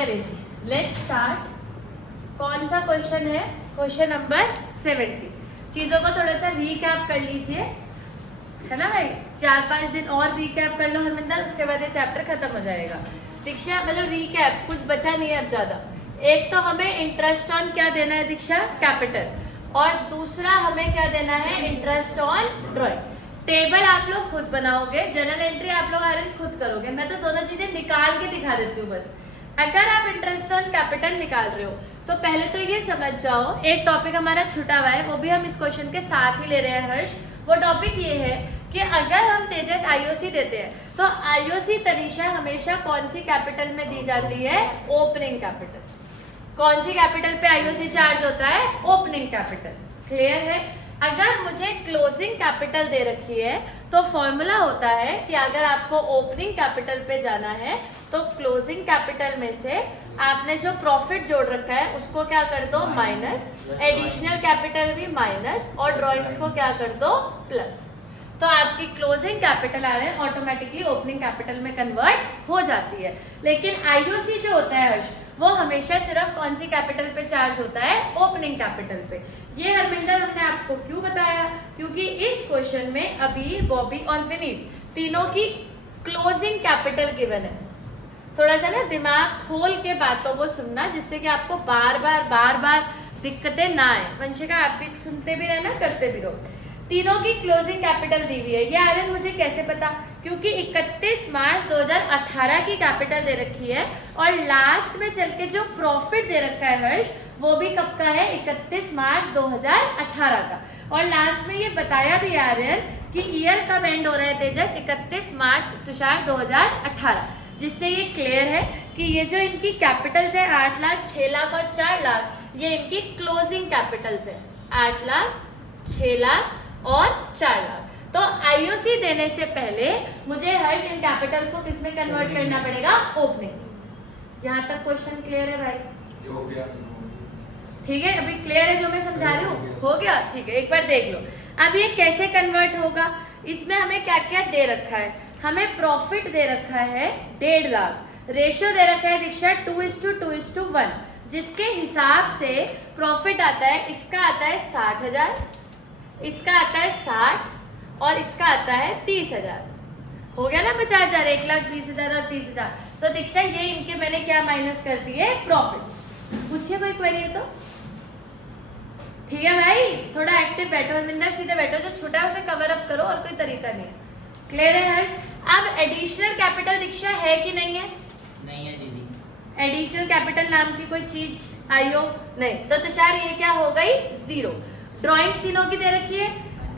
चलिए जी, let's start. कौन सा क्वेश्चन है? Question number 70। चीजों को थोड़ा सा रीकैप कर लीजिए, है ना भाई? 4-5 दिन और रीकैप कर लो हरमिंदर, उसके बाद ये चैप्टर खत्म हो जाएगा। दीक्षा मतलब रीकैप, कुछ बचा नहीं है अब ज्यादा। एक तो हमें इंटरेस्ट ऑन क्या देना है दीक्षा? कैपिटल। और दूसरा हमें क्या देना है? Interest on drawing. टेबल आप लोग खुद बनाओगे, जर्नल एंट्री आप लोग आयरन खुद करोगे। मैं तो दोनों चीजें निकाल के दिखा देती हूँ बस। अगर आप इंटरेस्ट ऑन कैपिटल निकाल रहे हो तो पहले तो ये समझ जाओ, एक टॉपिक हमारा छुटा हुआ है, वो भी हम इस क्वेश्चन के साथ ही ले रहे हैं हर्ष। वो टॉपिक ये है कि अगर हम तेजस आईओसी देते हैं तो आईओसी तनीषा हमेशा कौन सी कैपिटल में दी जाती है? Opening capital. कौन सी कैपिटल पे आईओसी चार्ज होता है? Opening capital. क्लियर है? अगर मुझे क्लोजिंग कैपिटल दे रखी है तो फॉर्मूला होता है कि अगर आपको ओपनिंग कैपिटल पे जाना है तो क्लोजिंग कैपिटल में से आपने जो प्रॉफिट जोड़ रखा है उसको क्या कर दो? माइनस। एडिशनल कैपिटल भी माइनस, और ड्रॉइंग्स को क्या कर दो? प्लस। तो आपकी क्लोजिंग कैपिटल आ रहे हैं ऑटोमेटिकली ओपनिंग कैपिटल में कन्वर्ट हो जाती है। लेकिन आईओसी जो होता है हर्ष, वो हमेशा सिर्फ कौन सी कैपिटल पे चार्ज होता है? ओपनिंग कैपिटल पे। ये हरमिंदर हमने आपको क्यों बताया? क्योंकि इस क्वेश्चन में अबीर, बॉबी और विनीत तीनों की क्लोजिंग कैपिटल गिवन है। थोड़ा सा ना दिमाग खोल के बातों को सुनना, जिससे कि आपको बार बार दिक्कतें ना आए। वंशिका आप भी सुनते भी रहना, करते भी रहो। तीनों की क्लोजिंग कैपिटल दी हुई है। ये आर्यन मुझे कैसे पता? क्योंकि 31 मार्च 2018 की कैपिटल दे रखी है और लास्ट में चल के जो प्रॉफिट दे रखा है हर्ष, वो भी कब का है? 31 मार्च 2018 का। और लास्ट में ये बताया भी आर्यन कि ईयर कब एंड हो रहा है तेजस? 31 मार्च तुषार 2018। जिससे ये क्लियर है कि ये जो इनकी कैपिटल्स है 8 लाख, 6 लाख और 4 लाख, ये इनकी क्लोजिंग कैपिटल्स है। 8 लाख, 6 लाख और 4 लाख। तो आईओसी देने से पहले मुझे हर्ष इन कैपिटल्स को किस में कन्वर्ट करना पड़ेगा? ओपनिंग। यहाँ तक क्वेश्चन क्लियर है भाई? ठीक है, अभी क्लियर है जो मैं समझा रही हूँ? हो गया? ठीक है, एक बार देख लो। अब ये कैसे कन्वर्ट होगा? इसमें हमें क्या क्या दे रखा है? हमें प्रॉफिट दे रखा है 1.5 लाख। रेशियो दे रखा है दीक्षा 2:1, जिसके हिसाब से प्रॉफिट आता है, इसका आता है 60,000, इसका आता है 60 और इसका आता है 30,000। हो गया ना 50,000, 1,20,000 और 30,000। तो दीक्षा ये इनके मैंने क्या माइनस कर दिए? प्रॉफिट्स। पूछिए कोई क्वेरी तो? ठीक है भाई, थोड़ा एक्टिव बैठो हरमिंदर, सीधे बैठो। जो छोटा है उसे कवर अप करो, और कोई तरीका नहीं है। क्लियर है हर्ष? अब एडिशनल कैपिटल दीक्षा है कि नहीं है? नहीं है दीदी। एडिशनल कैपिटल नाम की कोई चीज आई हो? नहीं। तो तुषार ये क्या हो गई? 0। ड्रॉइंग्स तीनों की दे रखी है।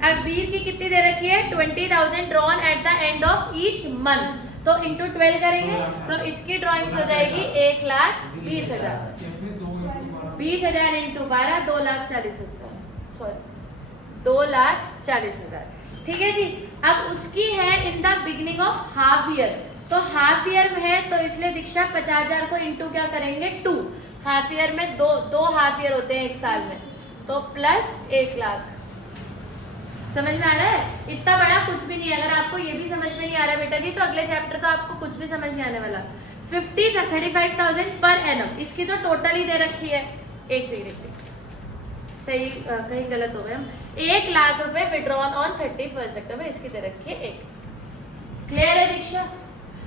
अकबीर की कितनी दे रखी है? 20,000 drawn at the end of each month. तो इंटू 12 करेंगे तो इसकी ड्रॉइंग्स हो जाएगी 1,20,000। 20,000 इंटू 12, 2,40,000। सॉरी, 2,40,000। ठीक है जी। अब उसकी है in the beginning of half year. तो हाफ ईयर में है तो इसलिए दीक्षा 50,000 को इंटू क्या करेंगे? 2। हाफ ईयर में दो हाफ ईयर होते हैं एक साल में, तो प्लस 1 लाख। समझ में आ रहा है? इतना बड़ा कुछ भी नहीं है। अगर आपको ये भी समझ में नहीं आ रहा बेटा जी, तो अगले चैप्टर का आपको कुछ भी समझ नहीं आने वाला। 35,000 पर एनम, इसकी तो टोटल ही दे रखी है। एक सेकंड, सही कहीं गलत हो गए हम। 1 लाख रुपए विड्रॉन ऑन 31 अक्टूबर, इसकी दे रखी है 1। क्लियर है दीक्षा?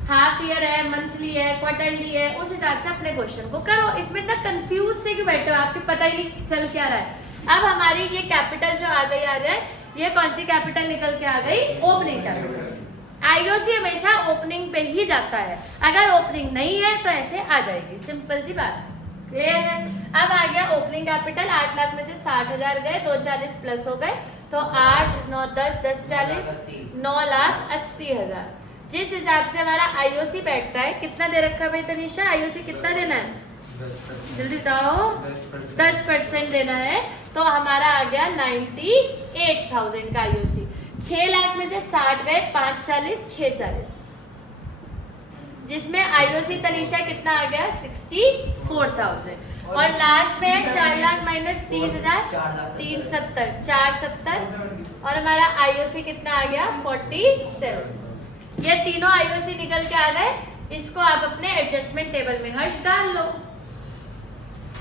हाफ ईयर है, मंथली है, क्वार्टरली है, उस हिसाब से अपने क्वेश्चन को करो। इसमें इतना कंफ्यूज से क्यों बैठे हो? आपको पता ही नहीं चल क्या रहा है। अब हमारी ये कैपिटल जो आ गई आ रहा है, ये कौन सी कैपिटल निकल के आ गई? Opening capital. आईओसी हमेशा ओपनिंग पे ही जाता है। अगर ओपनिंग नहीं है तो ऐसे आ जाएगी, सिंपल सी बात। क्लियर है? अब आ गया ओपनिंग कैपिटल। 8 लाख में से 60,000 गए, 240 प्लस हो गए, तो 8, 9, 10, 10, 40, 9,80,000। जिस हिसाब से हमारा आईओसी बैठता है, कितना दे रखा है भाई तनीषा? आईओसी कितना देना है? जल्दी बताओ। 10% देना है। तो हमारा आ गया 98,000 का आईओसी। 6 लाख में से 60 गए, 5, 40, 6, 40, जिसमें आईओसी तनीषा कितना आ गया? 64,000। और लास्ट में 4 लाख माइनस 30,000, 370, 470, और हमारा आईओसी कितना आ गया? 47। ये तीनों आईओसी निकल के आ गए इसको आप अपने एडजस्टमेंट टेबल में हर्ष डाल लो।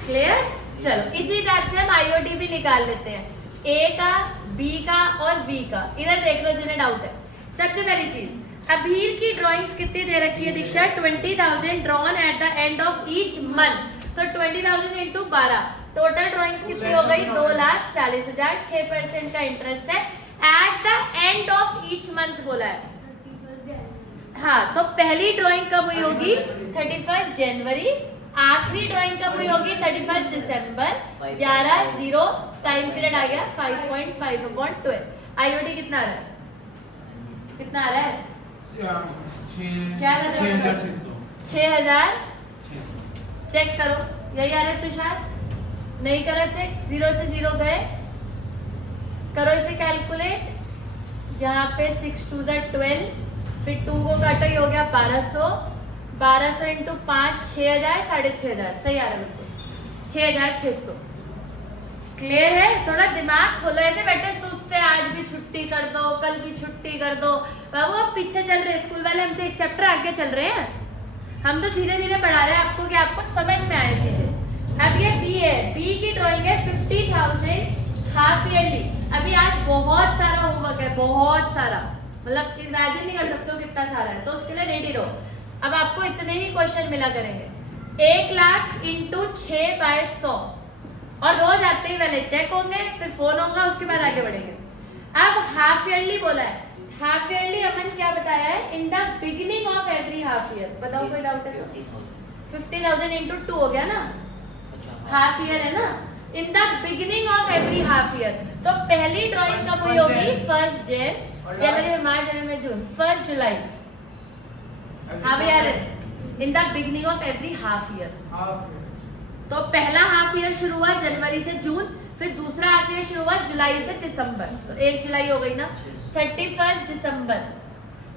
क्लियर? चलो इसी हिसाब से हम आईओडी भी निकाल लेते हैं, ए का, बी का और वी का। इधर देख लो जिन्हें डाउट है। सबसे पहली चीज, अभीर की ड्राइंग्स कितनी दे रखी है दीक्षा? 20,000 drawn at the end of each month. तो 20,000 इंटू 12, टोटल ड्राइंग्स कितनी हो गई? 2,40,000। 6% का इंटरेस्ट है। At the end of each month बोला है। हाँ, तो पहली ड्राइंग कब हुई होगी? 31 जनवरी। आखिरी ड्राइंग कब हुई होगी? 31 दिसंबर। 11/0 टाइम पीरियड आ गया 5.5/12। आईओडी कितना आ रहा है? कितना आ रहा है? क्या कर रहे हो? 6,000। चेक करो, यही आ रहा है तुषार? नहीं करा चेक? 0 से 0 गए, करो इसे कैलकुलेट। यहाँ पे 6 2 12, फिर 2 को काटो, ये हो गया 1200। 1200 इंटू 5 6,000, 6,500। सही आ रहा है बिल्कुल, 6,600। क्लियर है? थोड़ा दिमाग खोलो, ऐसे बैठे सोचते आज भी छुट्टी कर दो, कल भी छुट्टी कर दो। बाबू आप पीछे चल रहे, स्कूल वाले हमसे एक चैप्टर आगे चल रहे हैं। हम तो धीरे धीरे पढ़ा रहे हैं आपको कि आपको समझ में आए चीजें। अब ये बी है, बी की ड्राइंग है 50,000 हाफ ईयरली। अभी आज बहुत सारा होमवर्क है, बहुत सारा, मतलब इमेजिन नहीं कर सकते हो कितना सारा है, तो उसके लिए रेडी रहो। अब आपको इतने ही क्वेश्चन मिला करेंगे। 1 लाख इंटू 6/100, और रोज आते ही वाले चेक होंगे, फिर फोन होगा, उसके बाद आगे बढ़ेंगे। अब हाफ ईयरली बोला है। हाफ ईयरली अपन क्या बताया है? In the beginning of every half year. बताओ कोई डाउट है तो? 50,000 इंटू 2 हो गया ना, हाफ ईयर है ना। In the beginning of every half year, तो पहली ड्राइंग कब हुई होगी? 1 जनवरी, मार्च, जनवरी, जून, 1 जुलाई। हाँ भैया, in the beginning of every half year. तो पहला हाफ ईयर शुरू हुआ जनवरी से जून, फिर दूसरा हाफ ईयर शुरू हुआ जुलाई से दिसंबर। तो 1 जुलाई हो गई ना। 31 दिसंबर,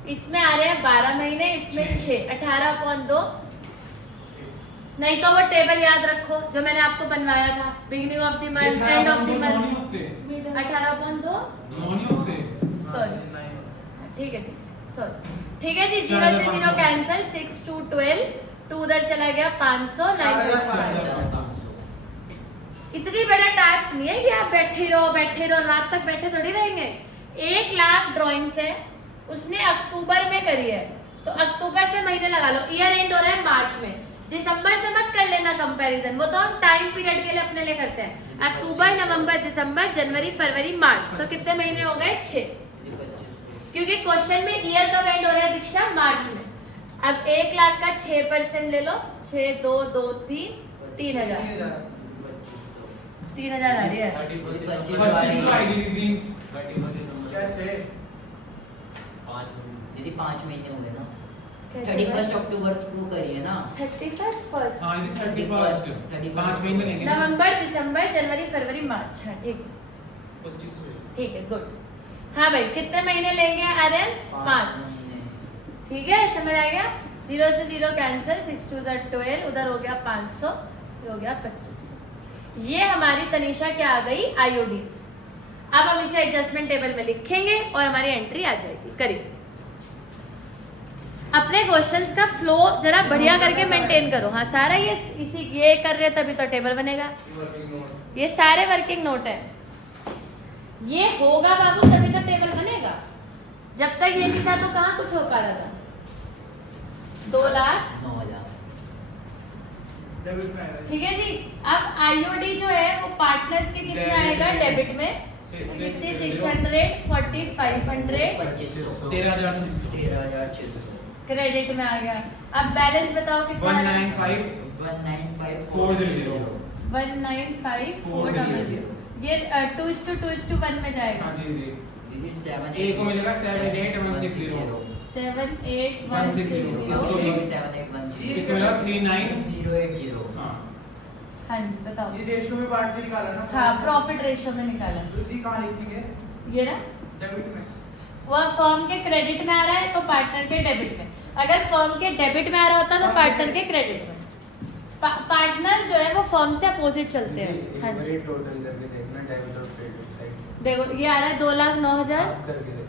इसमें आ रहे हैं 12 महीने, इसमें 6, 18/2। नहीं तो वो टेबल याद रखो जो मैंने आपको बनवाया था, beginning of the month, end of the month. 18/2 sorry, ठीक है, सॉरी, ठीक है जी। 0 से 0 कैंसिल, 6 2 12, 2 उधर चला गया 500, 900। इतनी बड़ा टास्क नहीं है कि आप बैठे रहो, रात तक बैठे थोड़ी रहेंगे। 1 लाख ड्राइंग्स है, उसने अक्टूबर में करी है, तो अक्टूबर से महीने लगा लो। ईयर एंड हो रहा है मार्च में, दिसंबर से मत कर लेना कंपैरिजन, वो तो हम टाइम पीरियड के लिए अपने लिए करते हैं। अक्टूबर, नवंबर, दिसंबर, जनवरी, फरवरी, मार्च, तो कितने महीने हो गए? 6, क्योंकि क्वेश्चन में ईयर कब एंड हो रहा है दीक्षा? मार्च में। अब 1 लाख का 6% ले लो, 6 2 2 3, 3,000। 3,000 आ रही है। कैसे? 5 महीने हो गए ना। 31 अक्टूबर को करिए ना। 31 फर्स्ट, हाँ, ये 31 5 महीने लेंगे ना। नवंबर, दिसंबर, जनवरी, फरवरी, मार्च। हाँ ठीक, 25 ठीक है, गुड। हाँ भाई, कितने महीने लेंगे आर्यन? 5। ठीक है, समझ आ गया। 0 से 0 कैंसिल, 6 2 12, उधर हो गया 500, ये हो गया 2500। ये हमारी तनीषा क्या आ गई? आईओडीज। अब हम इसे एडजस्टमेंट टेबल में लिखेंगे और हमारी एंट्री आ जाएगी। करिए, अपने क्वेश्चंस का फ्लो जरा बढ़िया करके मेंटेन करो। हाँ, सारा ये कर रहे तभी तो टेबल बनेगा। ये सारे वर्किंग नोट है, ये होगा बाबू तभी तो टेबल बनेगा। जब तक ये नहीं था तो कहाँ कुछ हो पा रहा था। 2,09,000, ठीक है जी। अब आईओडी जो है वो पार्टनर्स के किसमें आएगा? डेबिट में 6600, 4500, 13,600, क्रेडिट में आ गया। अब बैलेंस बताओ कितना? 195,400, 195,400। ये 2:2:1 में जाएगा। हाँ जी जी। ए को मिलेगा 78160, 78160, इसको मिला 39080। हाँ हाँ जी, बताओ। ये रेशियो में बांट के निकाला ना? हाँ, प्रॉफिट रेशियो में निकाला। वृद्धि कहाँ लिखेंगे? ये ना डेबिट में। वह फर्म के क्रेडिट में आ रहा है तो पार्टनर के डेबिट में। अगर फर्म के डेबिट में आ रहा होता तो पार्टनर के क्रेडिट में। पार्टनर जो है वो फर्म से अपोजिट चलते हैं। हाँ जी, टोटल करके देखना डेबिट और क्रेडिट साइड। देखो ये आ रहा है 2,09,000। करके देखो।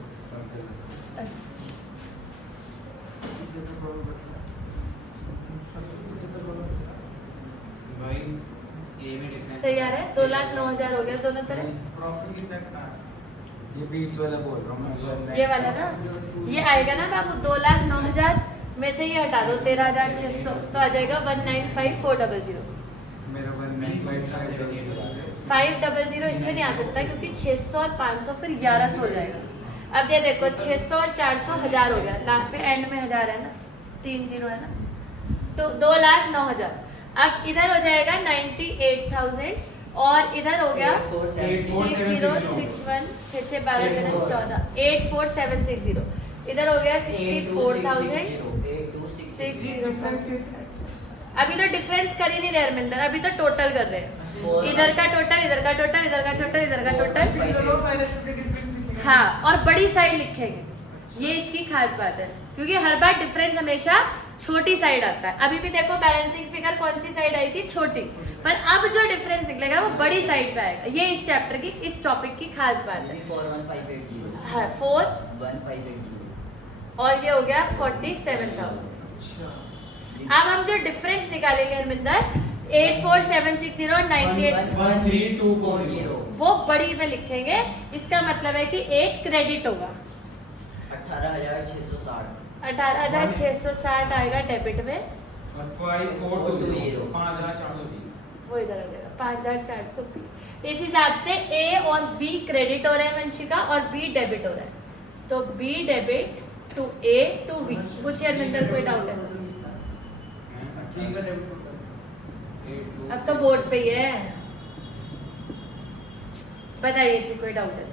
सेम ही डिफरेंस सही आ रहा है, 2,09,000 हो गया दोनों तरफ। प्रॉफिट कितना का ये बीच वाला बोल रहा हूँ मैं। ये वाला ना, ये आएगा ना बाबू 2,09,000 में से ये हटा दो 13,600 तो आ जाएगा 1,95,400। मेरा 1,95,500 500 इसमें नहीं आ सकता क्योंकि 600 और 500 फिर 1100 हो जाएगा। अब ये देखो 600 और 400 1000 हो गया, लाख पे एंड में 1000 है ना, 3 0 है ना, तो 2,09,000। अब इधर हो जाएगा 98,000 और इधर हो गया 6061 6 6 12 14 84760। इधर हो गया 64,605। अभी तो डिफरेंस कर ही नहीं रहे हरमिंदर, अभी तो टोटल कर रहे हैं। इधर का टोटल, इधर का टोटल, इधर का टोटल, इधर का टोटल। हाँ, और बड़ी साइड लिखेंगे, ये इसकी खास बात है क्योंकि हर बार डिफरेंस हमेशा छोटी साइड आता है। अभी भी देखो बैलेंसिंग फिगर कौन सी साइड आई थी, छोटी, पर अब जो डिफरेंस निकलेगा वो बड़ी साइड पे आएगा। ये इस चैप्टर की, इस टॉपिक की खास बात है। 41580 हाँ 4 1580 और ये हो गया 47,000। अब हम जो डिफरेंस निकालेंगे हरमिंदर 84,760 और 98 13240 वो बड़ी में लिखेंगे। इसका मतलब है कि एक क्रेडिट होगा, 18,660 18,660 आएगा डेबिट में, और 5420 5,420 वो इधर आ जाएगा 5,420। इस हिसाब से ए और बी क्रेडिट हो रहा है वंशिका और बी डेबिट हो रहा है, तो B debit to A to V. कुछ हरमिंदर कोई डाउट है? ठीक है डेबिट टोटल। अब तो बोर्ड पे ही है, बताइए जी कोई डाउट है?